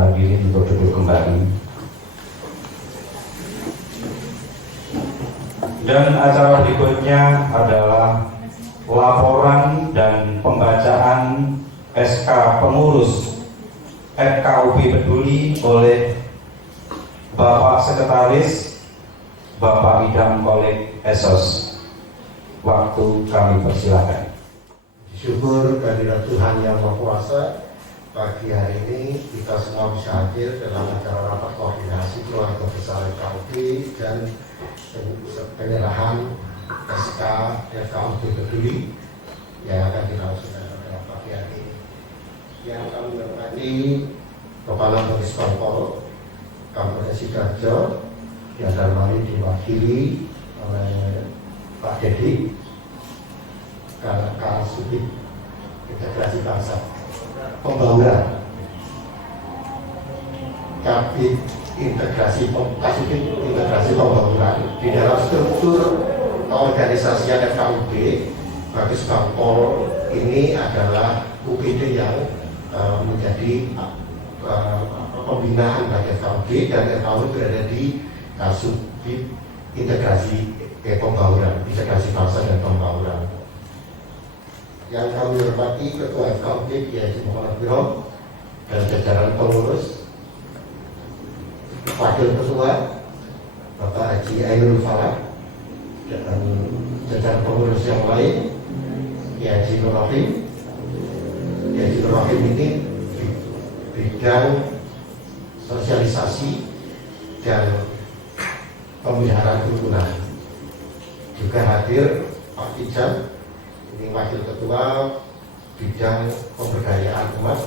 para hadirin untuk duduk kembali. Dan acara berikutnya adalah laporan dan pembacaan SK pengurus FKUB Peduli oleh Bapak Sekretaris Bapak Idam Kolik Esos. Waktu kami persilakan. Syukur kehadirat Tuhan Yang Maha Kuasa, pagi hari ini kita semua bisa hadir dalam acara rapat koordinasi keluarga besar FKUB dan penyerahan SK FKUB Peduli yang akan dilangsungkan pada pagi hari ini. Yang kami hormati Kepala Baris Pangkor Kabupaten Sidoarjo yang dalam hal ini diwakili oleh Pak Dedi Kasubit Integrasi Bangsa Pembangunan Kabit Kasubit Integrasi Pembangunan di dalam struktur organisasian FKUB. Baris Pangkor ini adalah UPD yang menjadi pembinaan bagi FKUB, dan FKUB berada di Kasubit Integrasi Pembangunan, Integrasi Bangsa dan Pembangunan. Yang kami hormati Ketua FKUB yaitu Muhammad Biro dan jajaran pengurus, Wakil Ketua Bapak Haji Ainul Falah dan jajaran pengurus yang lain, Haji Nur Rahim. Haji Nur Rahim ini bidang sosialisasi dan pemeliharaan kerukunan. Juga hadir Pak Tijam, ini Wakil Ketua bidang pemberdayaan umat,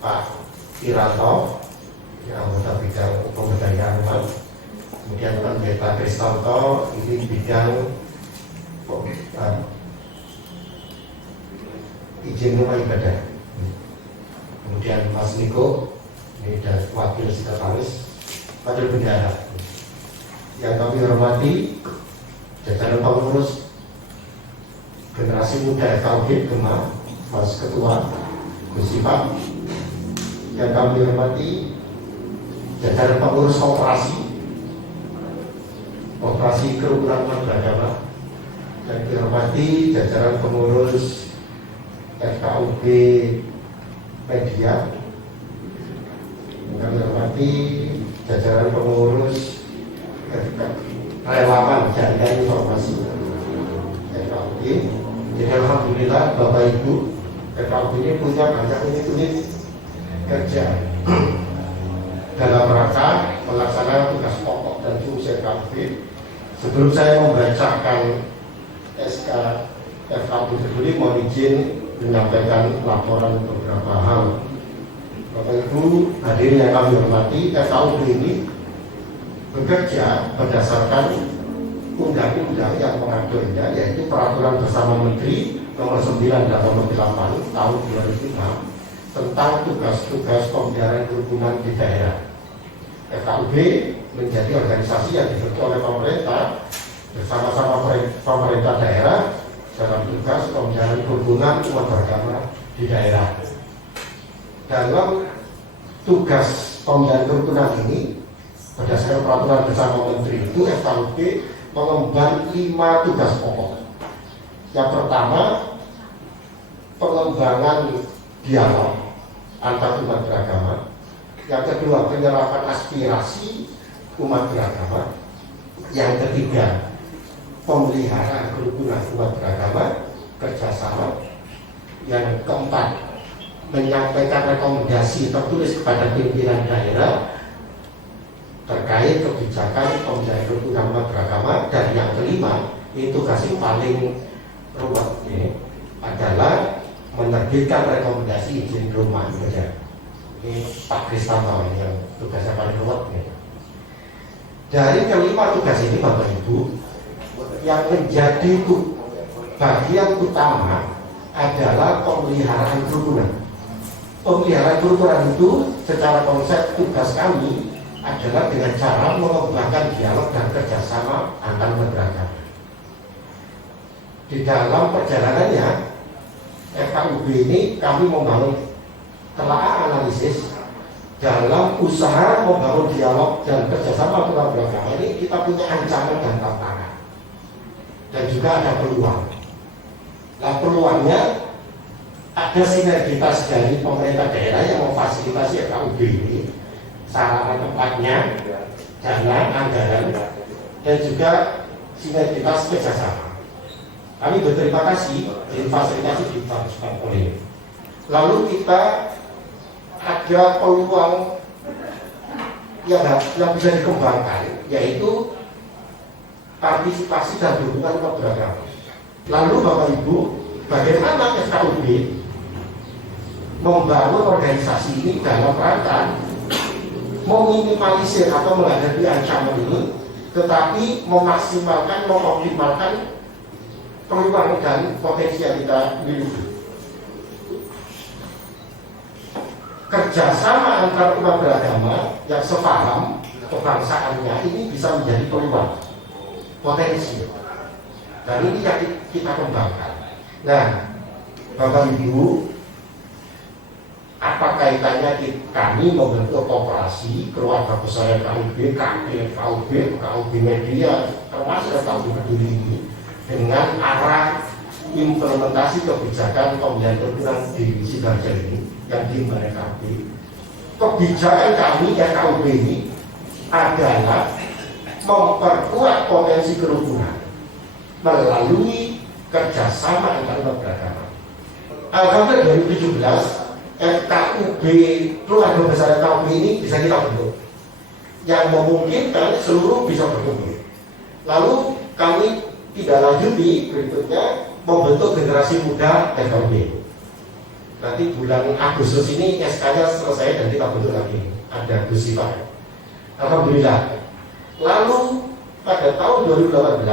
Pak Iranto, yang anggota bidang pemberdayaan umat. Kemudian Pak Pendeta Kristanto, ini bidang izin rumah ibadah. Kemudian Mas Niko, ini dan Wakil Sekretaris, Wakil Bendahara. Yang kami hormati jajaran pengurus generasi muda FKUB Gema, Mas Ketua Gus Ipak. Yang kami hormati jajaran pengurus operasi kerukunan umat beragama. Yang dihormati jajaran pengurus FKUB Media. Yang kami hormati jajaran pengurus relawan jaringan informasi FKUB. Jadi alhamdulillah Bapak Ibu, FKUB ini punya banyak unit kerja dalam rangka melaksanakan tugas pokok dan fungsi FKUB. Sebelum saya membacakan SK FKUB Peduli, mohon izin menyampaikan laporan beberapa hal. Bapak Ibu hadirin yang kami hormati, FKUB ini bekerja berdasarkan undang-undang yang mengaturnya, yaitu Peraturan Bersama Menteri Nomor 9 dan Nomor 8 Tahun 2006 tentang tugas-tugas pemeliharaan kerukunan di daerah. FKUB menjadi organisasi yang dibentuk oleh pemerintah bersama-sama pemerintah daerah dalam tugas pemeliharaan kerukunan umat beragama di daerah. Dalam tugas pemeliharaan kerukunan ini, berdasarkan Peraturan Bersama Menteri itu, FKUB mengemban 5 tugas pokok. Yang pertama, pengembangan dialog antar umat beragama. Yang kedua, penyerapan aspirasi umat beragama. Yang ketiga, pemeliharaan kerukunan umat beragama, kerjasama. Yang keempat, menyampaikan rekomendasi tertulis kepada pimpinan daerah terkait kebijakan pemeliharaan kerukunan umat beragama. Dan yang kelima, itu tugasnya paling ruwet ini adalah menerbitkan rekomendasi izin rumah saja. Ini Pak Kristanto ini yang tugasnya paling ruwet ini. Dari kelima tugas ini Bapak Ibu, yang menjadi bagian utama adalah pemeliharaan kerukunan. Pemeliharaan kerukunan itu secara konsep tugas kami adalah dengan cara mengembangkan dialog dan kerjasama antar umat beragama. Di dalam perjalanannya FKUB ini kami membangun telaah analisis dalam usaha membangun dialog dan kerjasama antar beragama ini kita punya ancaman dan tantangan, dan juga ada peluang. Nah, peluangnya ada sinergitas dari pemerintah daerah yang memfasilitasi FKUB ini, sarana tempatnya, dana, anggaran, dan juga sinergitas kerjasama. Kami berterima kasih difasilitasi di oleh. Lalu kita ada peluang yang bisa dikembangkan, yaitu partisipasi dan dukungan keberagaman. Lalu Bapak Ibu, bagaimana FKUB membangun organisasi ini dalam rangka meminimalisir atau menghadapi ancaman ini, tetapi memaksimalkan, mengoptimalkan peluang dan potensi yang kita miliki. Kerjasama antar umat beragama yang sepaham kebangsaannya ini bisa menjadi peluang, potensi, dan ini yang kita kembangkan. Nah, Bapak Ibu, apa kaitannya kami membentuk koperasi keluarga besar FKUB, FKUB, FKUB Media, termasuk FKUB Peduli ini, dengan arah implementasi kebijakan pemilihan kerukunan di Sidoarjo ini yang diimplementasi. Kebijakan kami FKUB ini adalah memperkuat potensi kerukunan melalui kerjasama antar umat beragama. Alhamdulillah 2017 FKUB keluarga besar FKUB ini bisa kita bentuk, yang memungkinkan seluruh bisa berkumpul. Lalu kami tidak lanjuti berikutnya membentuk generasi muda FKUB. Nanti bulan Agustus ini SK-nya selesai dan kita bentuk lagi, ada Gus Sifat. Alhamdulillah. Lalu pada tahun 2018,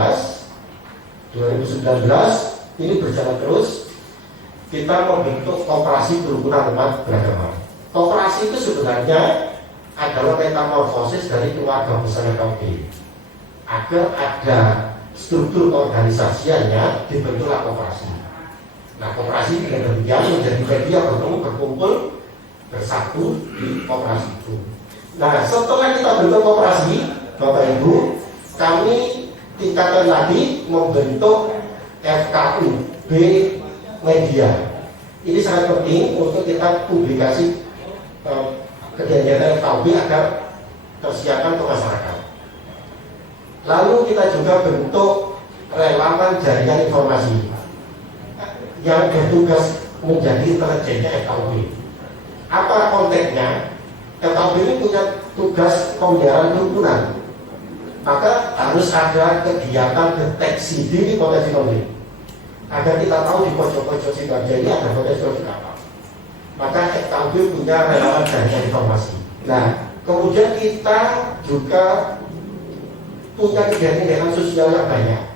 2019 ini berjalan terus, kita membentuk koperasi kerukunan umat beragama. Koperasi itu sebenarnya adalah metamorfosis dari keluarga besar FKUB. Agar ada struktur organisasinya, dibentuklah koperasi. Nah, koperasi dengan demikian menjadi media berkumpul bersatu di koperasi itu. Nah, setelah kita bentuk koperasi, Bapak Ibu, kami tingkatkan lagi membentuk FKUB Media. Ini sangat penting untuk kita publikasi kegiatan FKUB agar tersiapkan ke masyarakat. Lalu kita juga bentuk relawan jaringan informasi yang bertugas menjadi intelijennya FKUB. Apa konteksnya? FKUB ini punya tugas pemeliharaan kerukunan, maka harus ada kegiatan deteksi dini potensi konflik, agar kita tahu di pojok-pojok Sidoarjo ini ada potensi konflik apa. Maka FKUB punya relawan jaringan informasi. Nah, kemudian kita juga punya kegiatan sosial yang banyak.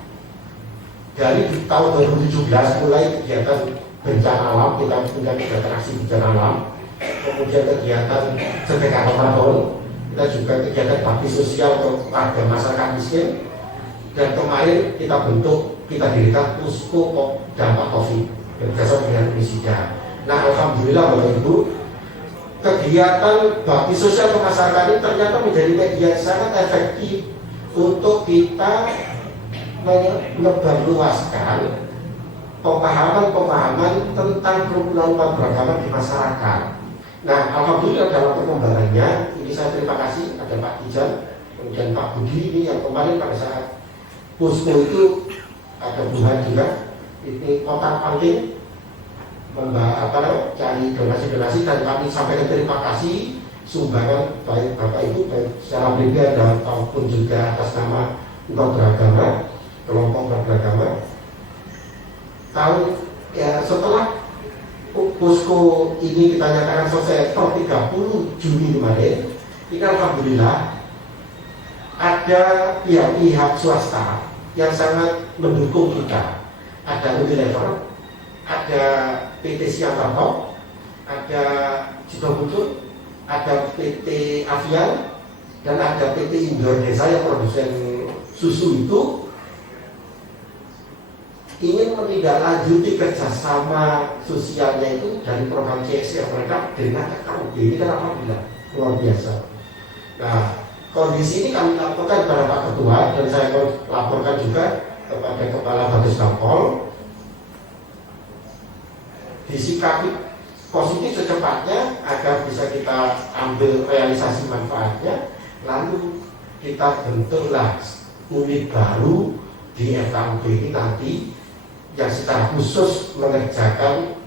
Dari tahun 2017 mulai kegiatan bencana alam, kita punya kegiatan aksi bencana alam, kemudian kegiatan sedekah Ramadan, kita juga kegiatan bakti sosial kepada masyarakat miskin, dan kemarin kita dirikan Pusko dampak COVID bekerjasama dengan Indonesia. Nah, alhamdulillah Bapak Ibu, kegiatan bakti sosial ke masyarakat ini ternyata menjadi media yang sangat efektif untuk kita menyebarluaskan pemahaman tentang kerukunan umat beragama di masyarakat. Nah, alhamdulillah dalam perkembangannya, ini saya terima kasih ada Pak Ijan, kemudian Pak Budi ini yang kemarin pada saat Pusko itu ada Tuhan juga, ini kontak penting cari donasi-donasi, dan kami sampaikan terima kasih sumbangan baik Bapak Ibu baik secara pribadi ataupun juga atas nama umat beragama, kelompok beragama. Tahun setelah Pusko ini kita nyatakan selesai per 30 Juni kemarin, ini alhamdulillah ada pihak swasta yang sangat mendukung kita. Ada Unilever, ada PT Siantarto, ada Cidomutur, ada PT Avian, dan ada PT Indonesia yang produsen susu itu ingin menindaklanjuti kerjasama sosialnya itu dari program CSR mereka dengan FKUB. Ini kan alhamdulillah luar biasa. Nah, kondisi ini kami laporkan kepada Pak Ketua dan saya laporkan juga kepada Kepala Babes Bampol. Disikapi positif secepatnya agar bisa kita ambil realisasi manfaatnya, lalu kita bentuklah unit baru di FKUB ini nanti yang secara khusus melaksanakan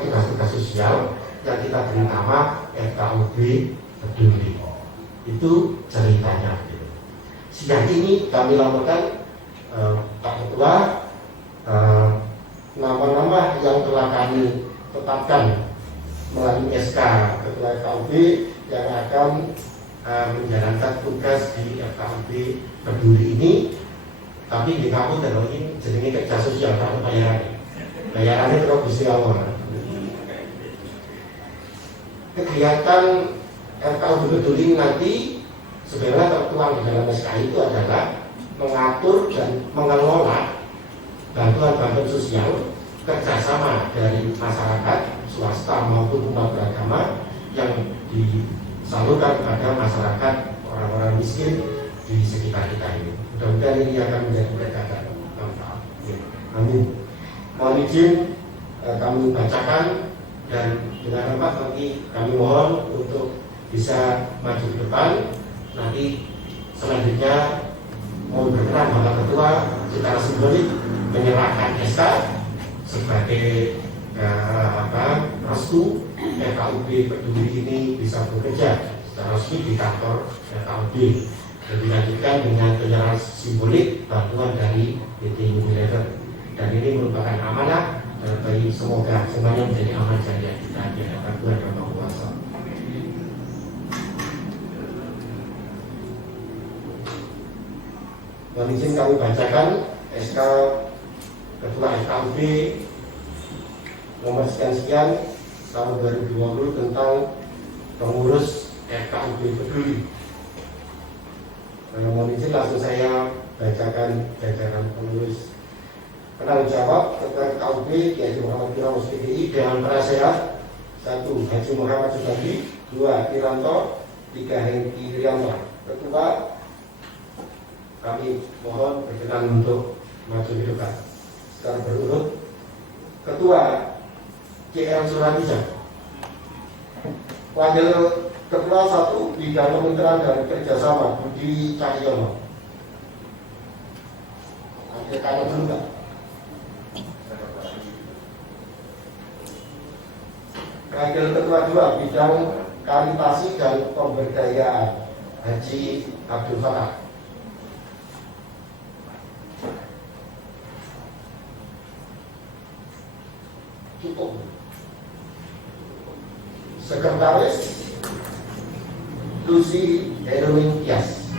tugas-tugas sosial yang kita beri nama FKUB Peduli. Itu ceritanya. Siang ini kami laporkan Pak Ketua nama-nama yang telah kami tetapkan melalui SK Ketua FKUB yang akan menjalankan tugas di FKUB Peduli ini. Tapi di kampung dan ini jenenge kerja sosial karena bayarannya terus bisa awal. Kegiatan FKUB Peduli nanti sebenarnya tertuang di dalam SK itu adalah mengatur dan mengelola bantuan-bantuan sosial kerjasama dari masyarakat swasta maupun umat beragama yang disalurkan kepada masyarakat orang-orang miskin di sekitar kita ini. Mudah-mudahan ini akan menjadi berkah manfaat. Amin. Mohon izin kami bacakan dan dengan hormat nanti kami mohon untuk bisa maju ke depan. Nanti selanjutnya mohon berkenan Bapak Ketua secara simbolik menyerahkan SK sebagai restu FKUB Peduli ini bisa bekerja secara resmi di kantor FKUB. Dan dilanjutkan dengan penyerahan simbolik bantuan dari PT Unilever. Dan ini merupakan amanah bagi semoga semuanya menjadi amanah jariah kita di hadapan Tuhan Yang Maha Kuasa. Mohon izin kami bacakan SK Ketua FKUB nomor sekian tahun 2020 tentang pengurus FKUB Peduli. Mohon izin langsung saya bacakan jajaran pengurus. Penanggung jawab Ketua FKUB Kiai Muhammad Firaus PDI Dewan Penasehat 1. Haji Muhammad Subandi, 2. Iranto, 3. Hengki Rianto. Ketua kami mohon berkenan untuk maju ke depan secara berurut. Ketua CL Surabisa, Wakil Ketua 1 Bidang Kementerian dan Kerjasama Budi Cahyono. Ada kalau dulu Pak. Wakil Ketua 2 Bidang Karitasi dan Pemberdayaan Haji Abdul Fatah. Cukup. Sekretaris Lucy Herwin Tias.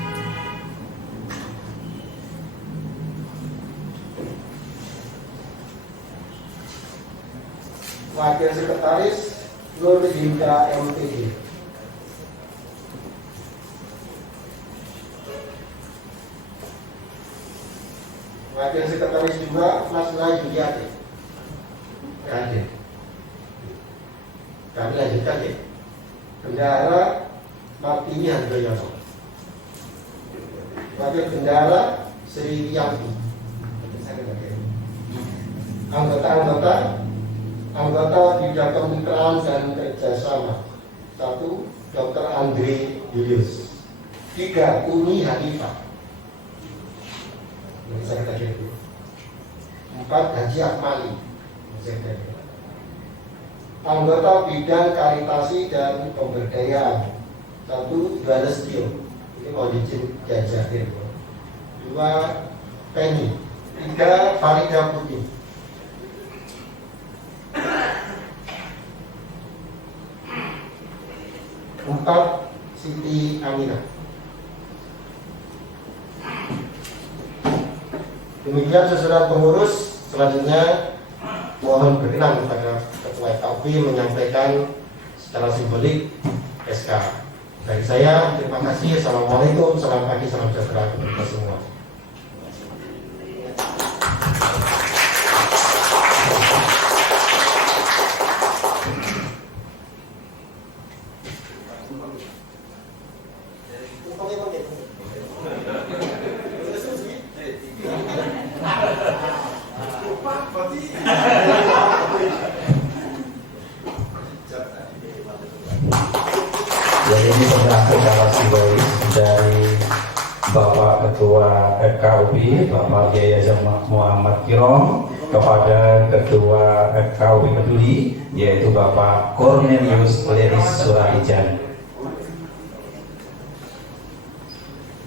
Wakil Sekretaris Nur Dinda MPD. Wakil Sekretaris juga Masla Juliati. Hadir. Kami lanjutkan ya. Bendahara Martini Handayana. Wakil Bendahara Sri Yanti. Anggota Bidang Kemitraan dan Kerjasama 1. Dr. Andre Julius. 3. Uni Hanifah. 4. Haji Akmali. Anggota Bidang Karitasi dan Pemberdayaan 1. Balestio, ini mau izin jajarin. 2. Penny. 3. Farida Putih. 4. Siti Aminah. Demikian sesudah pengurus. Selanjutnya mohon berkenan kepada Ketua FKUB menyampaikan secara simbolik SK. Dari saya, terima kasih. Assalamualaikum, selamat pagi, salam sejahtera untuk kita semua. simbolis dari Bapak Ketua FKUP, Bapak Kiai Haji Muhammad Kirom, kepada Ketua FKUP Peduli, yaitu Bapak Cornelius Liris Suraijan.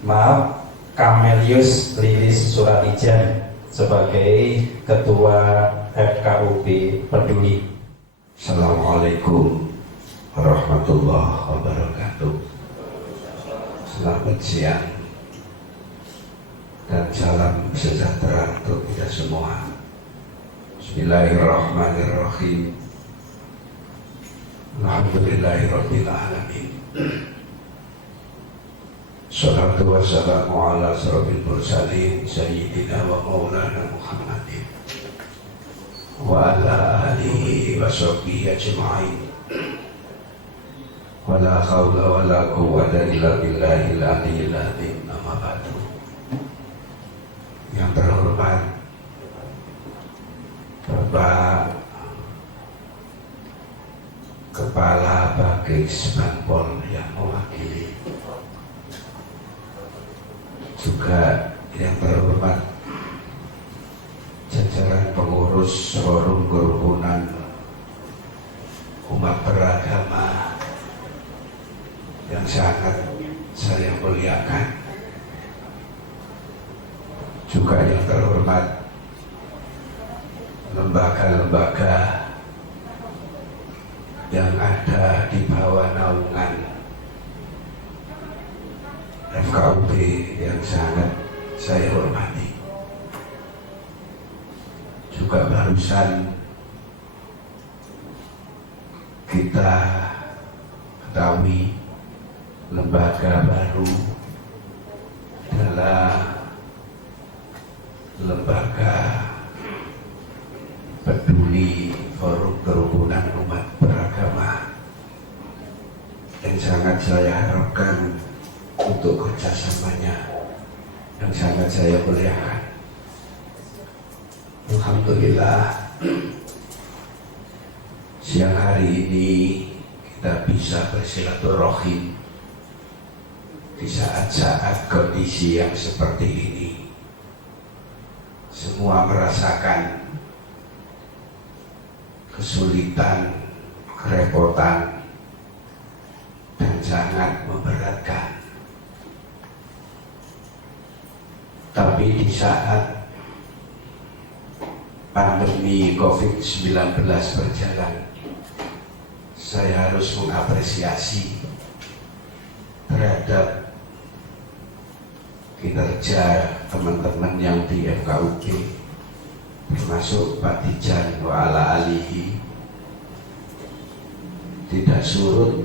Maaf, Kamelius Liris Suraijan sebagai Ketua FKUP Peduli. Assalamualaikum warahmatullahi wabarakatuh. Selamat siang dan salam sejahtera untuk kita semua. Bismillahirrahmanirrahim. Alhamdulillahirabbil alamin. Salatu wassalamu ala asrofil mursalin sayyidina wa maulana Muhammadin wa ala alihi wa sahbihi ajma'in. Wa la hawla wa la quwwata illa billahil aliyyil azim. Amma ba'du. Yang terhormat Bapak Kepala Bagis Banpol yang mewakili, juga yang terhormat jajaran pengurus forum kerukunan umat beragama yang sangat saya muliakan, juga yang terhormat lembaga-lembaga yang ada di bawah naungan FKUP yang sangat saya hormati. Juga barusan kita ketahui lembaga baru adalah lembaga Peduli Forum Kerukunan Umat Beragama yang sangat saya harapkan untuk kerjasamanya yang sangat saya muliakan. Alhamdulillah, siang hari ini kita bisa bersilaturahim di saat-saat kondisi yang seperti ini. Semua merasakan kesulitan, kerepotan, dan sangat memberatkan. Tapi di saat pandemi COVID-19 berjalan, saya harus mengapresiasi terhadap kinerja teman-teman yang di FKUP, termasuk Pak Tijan wa ala alihi, tidak surut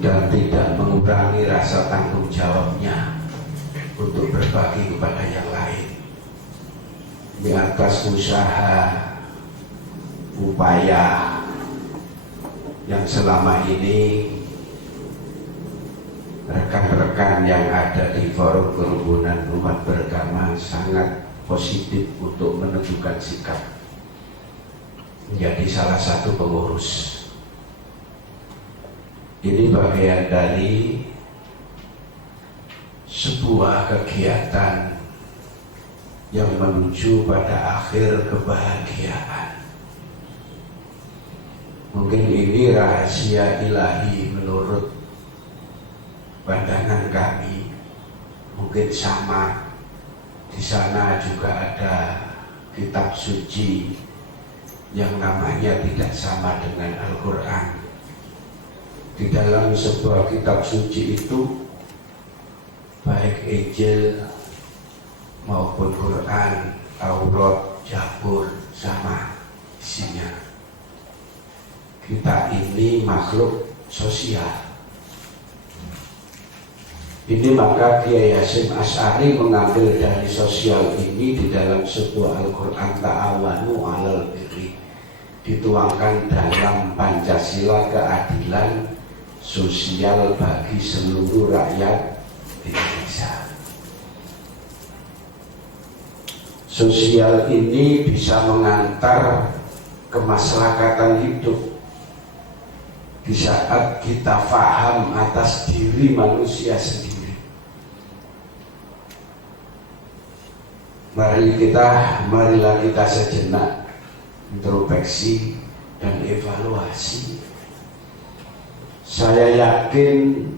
dan tidak mengurangi rasa tanggung jawabnya untuk berbagi kepada yang lain. Di atas usaha, upaya yang selama ini rekan-rekan yang ada di Forum Kerukunan Umat Beragama sangat positif untuk menentukan sikap menjadi salah satu pengurus. Ini bagian dari sebuah kegiatan yang menuju pada akhir kebahagiaan. Mungkin ini rahasia ilahi menurut pandangan kami. Mungkin sama, di sana juga ada kitab suci yang namanya tidak sama dengan Al-Quran. Di dalam sebuah kitab suci itu, baik Injil maupun Quran, Taurat, Zabur sama isinya. Kita ini makhluk sosial. Ini maka Kiai Hasyim Asy'ari mengambil dari sosial ini di dalam sebuah Al-Quran, ta'awanu 'alal birri, dituangkan dalam Pancasila keadilan sosial bagi seluruh rakyat Indonesia. Sosial ini bisa mengantar kemaslahatan hidup. di saat kita paham atas diri manusia sendiri. Marilah kita sejenak introspeksi dan evaluasi. Saya yakin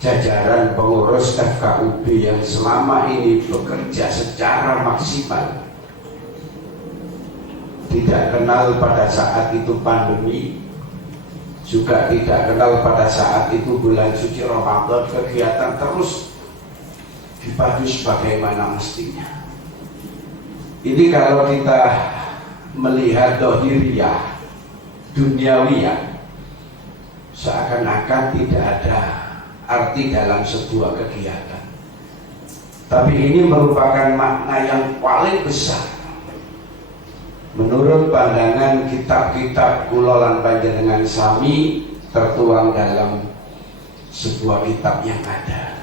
jajaran pengurus FKUB yang selama ini bekerja secara maksimal, tidak kenal pada saat itu pandemi, juga tidak kenal pada saat itu bulan suci Ramadan, kegiatan terus dipadu sebagaimana mestinya. Ini kalau kita melihat dohiriyah, duniawiyah, seakan-akan tidak ada arti dalam sebuah kegiatan. Tapi ini merupakan makna yang paling besar menurut pandangan kitab-kitab Kulolan Panjenengan Sami tertuang dalam sebuah kitab yang ada.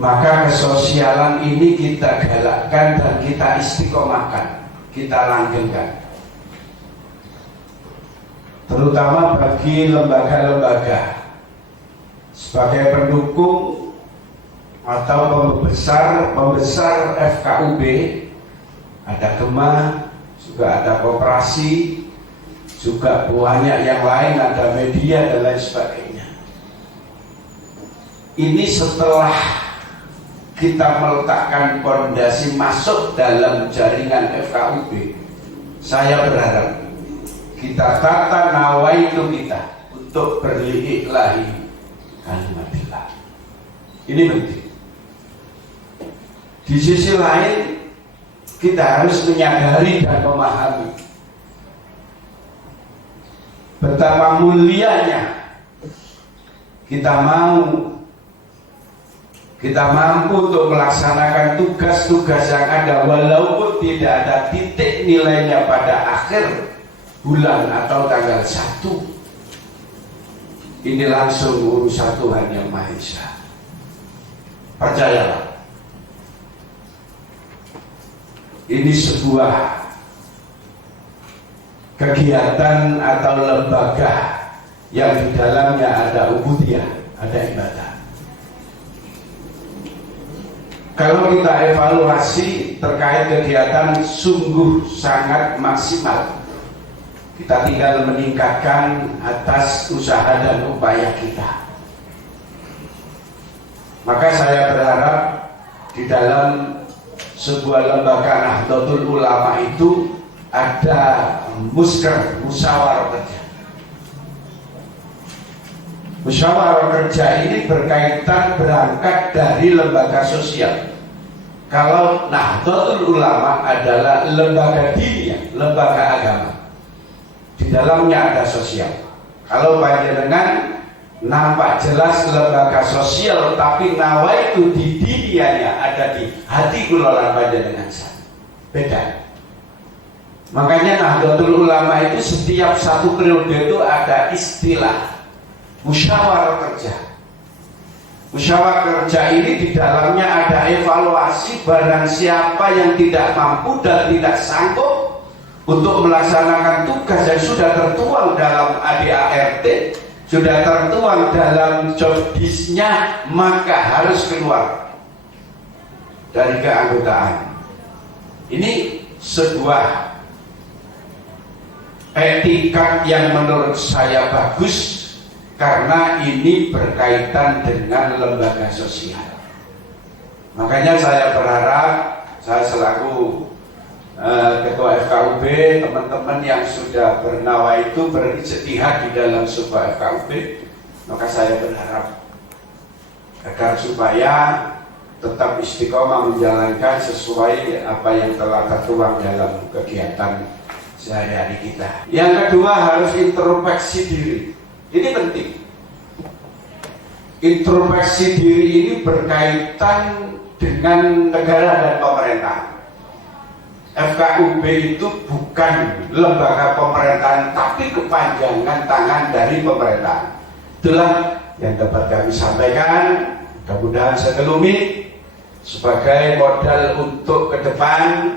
Maka kesosialan ini kita galakkan dan kita istiqomahkan, kita langgengkan, terutama bagi lembaga-lembaga sebagai pendukung atau pembesar FKUB. Ada Gema, juga ada koperasi, juga banyak yang lain, ada media dan lain sebagainya. Ini setelah kita meletakkan fondasi masuk dalam jaringan FKUB, saya berharap kita tata nawaitu kita untuk berlillahi kalimatillah. Ini penting. Di sisi lain, kita harus menyadari dan memahami betapa mulianya kita mampu untuk melaksanakan tugas-tugas yang ada, walaupun tidak ada titik nilainya pada akhir bulan atau tanggal 1. Ini langsung urusan Tuhan Yang Maha Esa. Percayalah, ini sebuah kegiatan atau lembaga yang di dalamnya ada ubudiyah, ada ibadah. Kalau kita evaluasi terkait kegiatan sungguh sangat maksimal. Kita tinggal meningkatkan atas usaha dan upaya kita. Maka saya berharap di dalam sebuah lembaga Nahdlatul Ulama itu ada musyawarah kerja. Musyawarah kerja ini berkaitan berangkat dari lembaga sosial. Kalau Nahdlatul Ulama adalah lembaga diniyah, lembaga agama, di dalamnya ada sosial. Kalau panjenengan nampak jelas lembaga sosial, tapi nawaitu di diniyahnya ada di hati Kulolan Panjenengan sana, beda. Makanya Nahdlatul Ulama itu setiap satu periode itu ada istilah musyawarah kerja. Musyawarah kerja ini di dalamnya ada evaluasi barang siapa yang tidak mampu dan tidak sanggup untuk melaksanakan tugas yang sudah tertuang dalam ADART, sudah tertuang dalam job disk-nya, maka harus keluar dari keanggotaan. Ini sebuah etika yang menurut saya bagus, karena ini berkaitan dengan lembaga sosial. Makanya saya berharap, saya selaku Ketua FKUB, teman-teman yang sudah bernawa itu berijtihad di dalam sebuah FKUB, maka saya berharap agar supaya tetap istiqomah menjalankan sesuai apa yang telah tertuang dalam kegiatan sehari-hari kita. Yang kedua, harus introspeksi diri. Ini penting. Introspeksi diri ini berkaitan dengan negara dan pemerintah. FKUB itu bukan lembaga pemerintahan, tapi kepanjangan tangan dari pemerintah. Itulah yang dapat kami sampaikan, mudah-mudahan sekelumit sebagai modal untuk ke depan,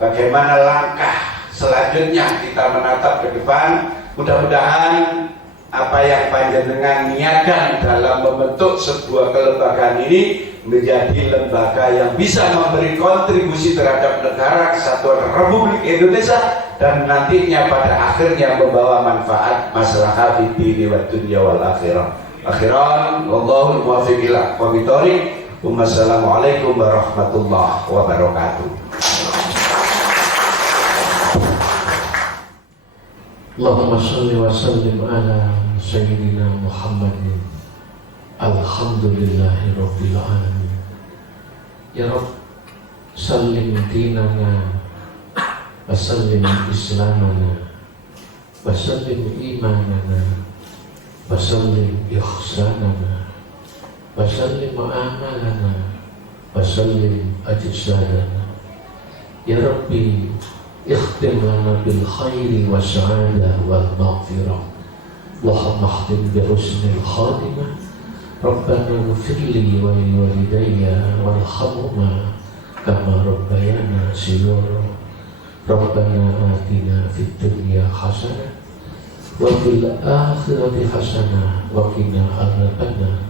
bagaimana langkah selanjutnya kita menatap ke depan Mudah-mudahan apa yang panjenengan niatkan dalam membentuk sebuah kelembagaan ini menjadi lembaga yang bisa memberi kontribusi terhadap negara kesatuan Republik Indonesia dan nantinya pada akhirnya membawa manfaat masyarakat di dunia wal akhirah. Akhiran, wallahul muwaffiq ila aqwamit thoriq. Wassalamualaikum warahmatullahi wabarakatuh. Allahumma salli wa sallim ala Sayyidina Muhammadin. Alhamdulillahi Rabbil Alamin. Ya Rabb, sallim dinana wa sallim islamana wa sallim imanana wa sallim ihsanana wa sallim amalana wa sallim ajsadana. Ya Rabbi, اختم لنا بالخير والسعادة والمغفرة. اللهم اختم بحسن الخاتمة. ربنا اغفر لي ولوالدي وارحمهما كما ربيانا صغارا. ربنا آتنا في الدنيا حسنة وفي الآخرة حسنة وقنا عذاب النار.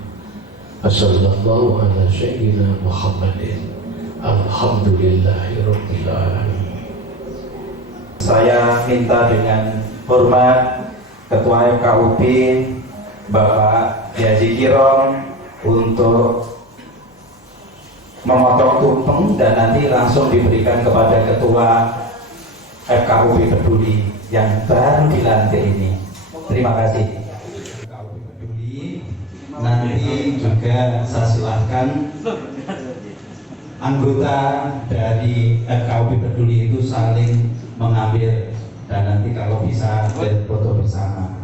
وصلى الله على سيدنا محمد. الحمد لله رب العالمين. Saya minta dengan hormat Ketua FKUP Bapak Haji Kiron untuk memotong tumpeng dan nanti langsung diberikan kepada Ketua FKUP Peduli yang baru dilantik ini. Terima kasih. FKUP Peduli nanti juga saya silahkan anggota dari FKUP Peduli itu saling mengambil dan nanti kalau bisa berfoto bersama.